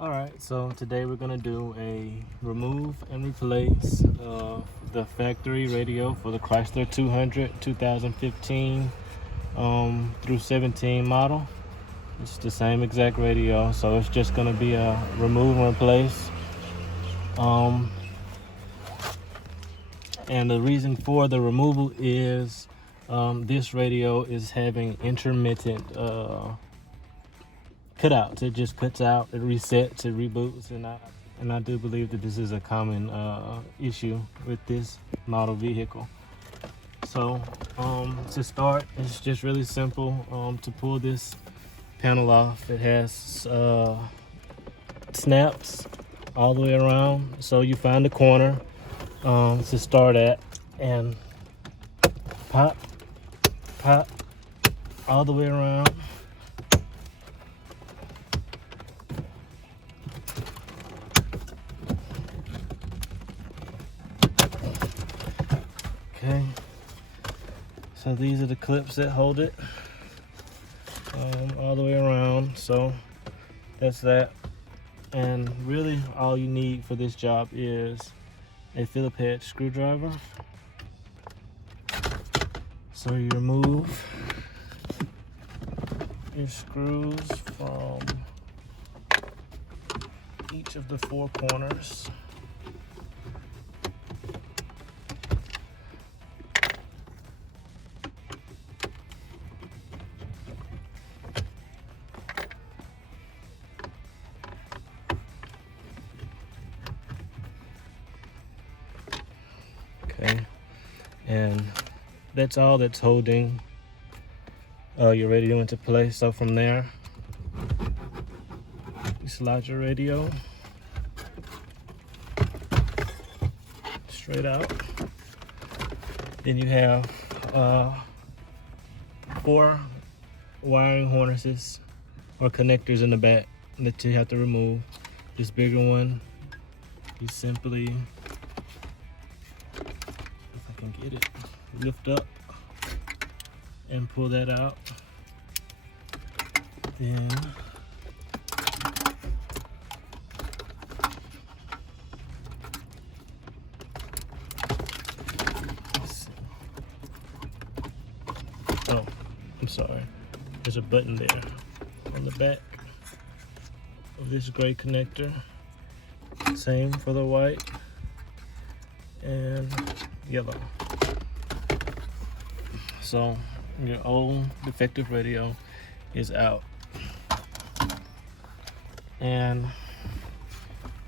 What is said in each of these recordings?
Alright, so today we're going to do a remove and replace the factory radio for the Chrysler 200 2015 through 17 model. It's the same exact radio, so it's just going to be a remove and replace. And the reason for the removal is this radio is having intermittent cutouts. It just cuts out, it resets, it reboots, and I do believe that this is a common issue with this model vehicle. So to start, it's just really simple to pull this panel off. It has snaps all the way around, so you find a corner to start at and pop all the way around. Okay, so these are the clips that hold it all the way around. So that's that, and really all you need for this job is a Phillips head screwdriver. So you remove your screws from each of the four corners. Okay, and that's all that's holding your radio into place. So from there, you slide your radio straight out. Then you have 4 wiring harnesses or connectors in the back that you have to remove. This bigger one, you simply, can get it, lift up and pull that out. Then oh, I'm sorry, there's a button there on the back of this gray connector. Same for the white and yellow. So your old defective radio is out, and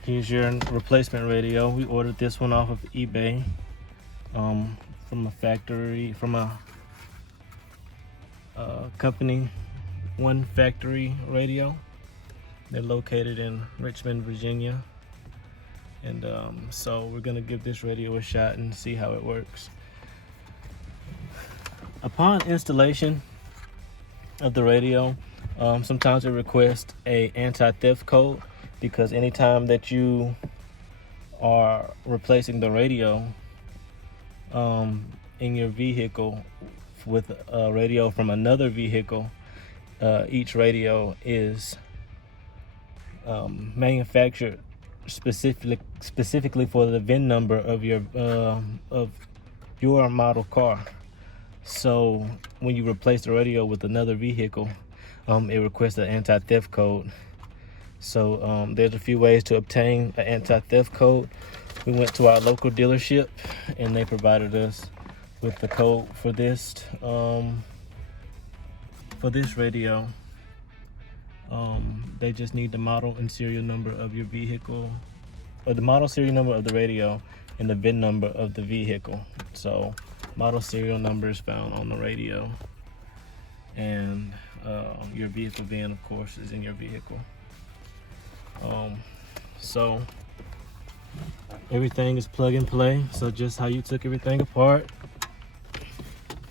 here's your replacement radio. We ordered this one off of eBay from a factory, from a company, One Factory Radio. They're located in Richmond, Virginia. And so we're gonna give this radio a shot and see how it works. Upon installation of the radio, sometimes it requests a anti-theft code, because anytime that you are replacing the radio in your vehicle with a radio from another vehicle, each radio is manufactured specifically for the VIN number of your model car. So when you replace the radio with another vehicle, it requests an anti-theft code. So there's a few ways to obtain an anti-theft code. We went to our local dealership and they provided us with the code for this radio. They just need the model and serial number of your vehicle, or the model serial number of the radio and the VIN number of the vehicle. So model serial number is found on the radio, and your vehicle VIN, of course, is in your vehicle. So everything is plug and play. So just how you took everything apart,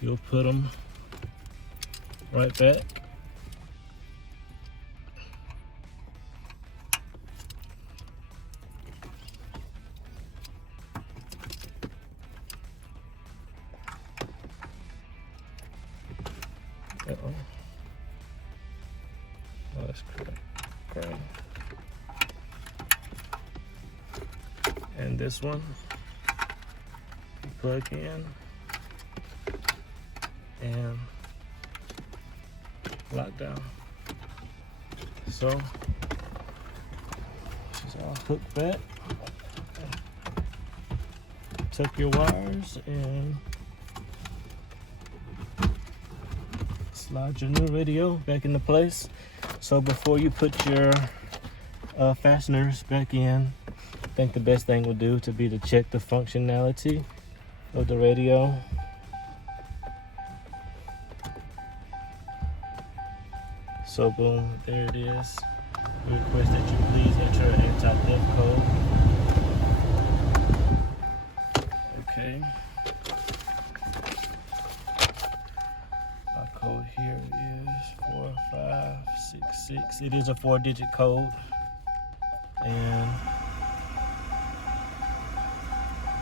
you'll put them right back. Oh, that's correct. Okay. this one, you plug in and lock down. So she's all hooked back. Tuck your wires and slide your new radio back into place. So before you put your fasteners back in, I think the best thing would do to be to check the functionality of the radio. So boom, there it is. We request that you please enter an anti-theft code. Okay. Our code here is 4566. It is a 4-digit code. And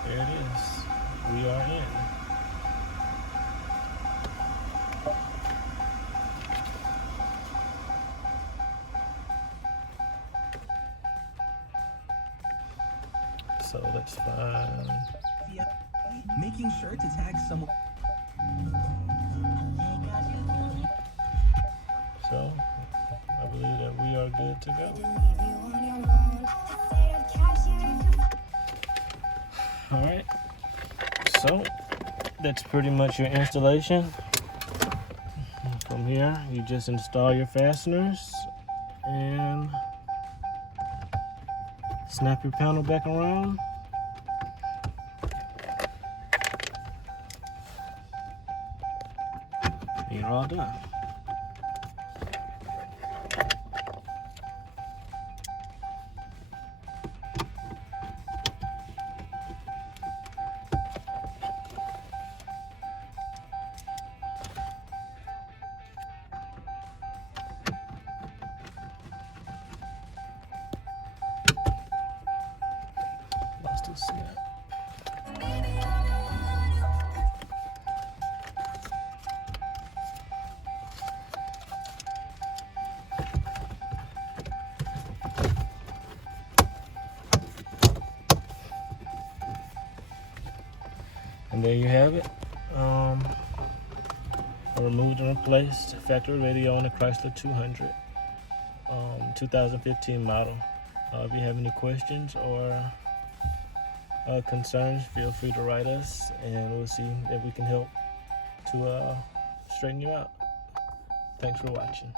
there it is. We are in. So let's find. Making sure to tag someone. So I believe that we are good to go. All right. So that's pretty much your installation. From here, you just install your fasteners and snap your panel back around. You're all done. Lost a snap. And there you have it. I removed and replaced factory radio on the Chrysler 200, 2015 model. If you have any questions or concerns, feel free to write us, and we'll see if we can help to straighten you out. Thanks for watching.